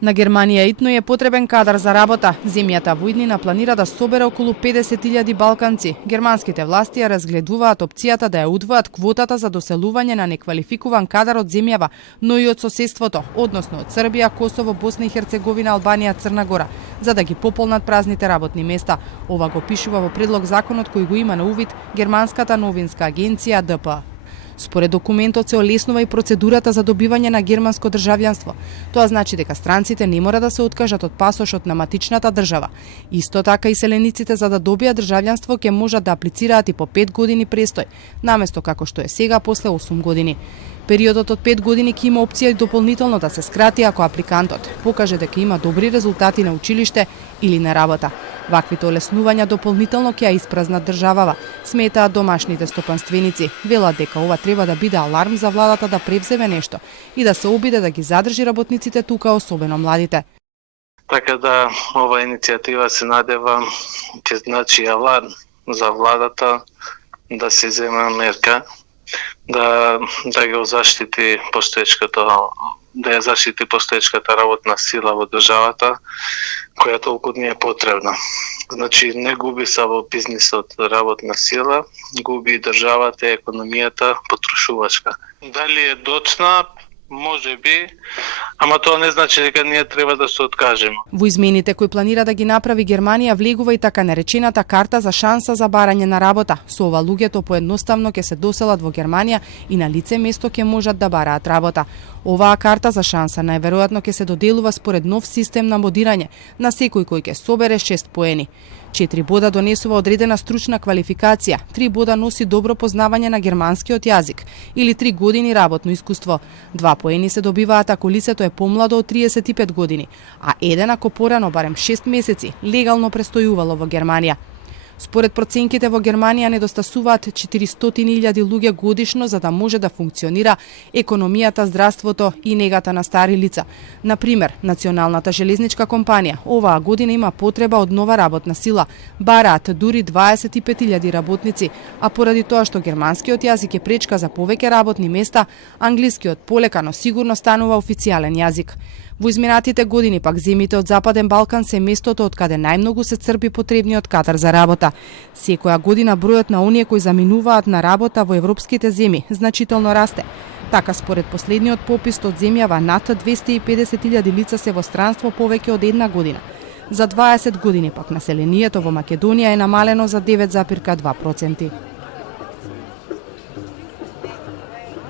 На Германија итно е потребен кадар за работа. Земјата во иднина планира да собере околу 50.000 балканци. Германските власти ја разгледуваат опцијата да ја удвојат квотата за доселување на неквалификуван кадар од земјава, но и од соседството, односно од Србија, Косово, Босна и Херцеговина, Албанија, Црна Гора, за да ги пополнат празните работни места. Ова го пишува во предлог законот кој го има на увид германската новинска агенција ДПА. Според документот се олеснува и процедурата за добивање на германско државјанство. Тоа значи дека странците не мора да се откажат од пасошот на матичната држава. Исто така и селениците за да добијат државјанство ќе можат да аплицираат и по 5 години престој, наместо како што е сега после 8 години. Периодот од 5 години ќе има опција и дополнително да се скрати ако апликантот покаже дека има добри резултати на училиште или на работа. Ваквите олеснувања дополнително ќе ја испразнат државава, сметаат домашните стопанственици. Велат дека ова треба да биде аларм за владата да превземе нешто и да се обиде да ги задржи работниците тука, особено младите. Така да ова иницијатива се надева ќе значи аларм за владата да се зема мерка да го заштити да ја заштити постоечката работна сила во државата, која толку ни е потребна. Значи не губи само бизнисот работна сила, губи и државата, економијата, потрошувачка. Дали е точна? Може би, ама тоа не значи дека ние треба да се откажеме. Во измените кои планира да ги направи Германија влегува и така наречената карта за шанса за барање на работа. Со ова луѓето поедноставно ќе се доселат во Германија и на лице место ќе можат да бараат работа. Оваа карта за шанса најверојатно ќе се доделува според нов систем на бодирање, на секој кој ќе собере 6 поени. 4 бода донесува одредена стручна квалификација, 3 бода носи добро познавање на германскиот јазик или 3 години работно искуство. 2 поени се добиваат ако лицето е помладо од 35 години, а 1 ако порано барем 6 месеци легално престојувало во Германија. Според проценките во Германија недостасуваат 400.000 луѓе годишно за да може да функционира економијата, здравството и негата на стари лица. Например, Националната железничка компанија оваа година има потреба од нова работна сила, бараат дури 25.000 работници, а поради тоа што германскиот јазик е пречка за повеќе работни места, англискиот полека но сигурно станува официјален јазик. Во изминатите години пак земјите од Западен Балкан се местото од каде најмногу се црпи потребниот кадар за работа. Секоја година бројот на оние кои заминуваат на работа во европските земји значително расте. Така според последниот попис од земјава над 250.000 лица се во странство повеќе од една година. За 20 години пак населението во Македонија е намалено за 9,2%.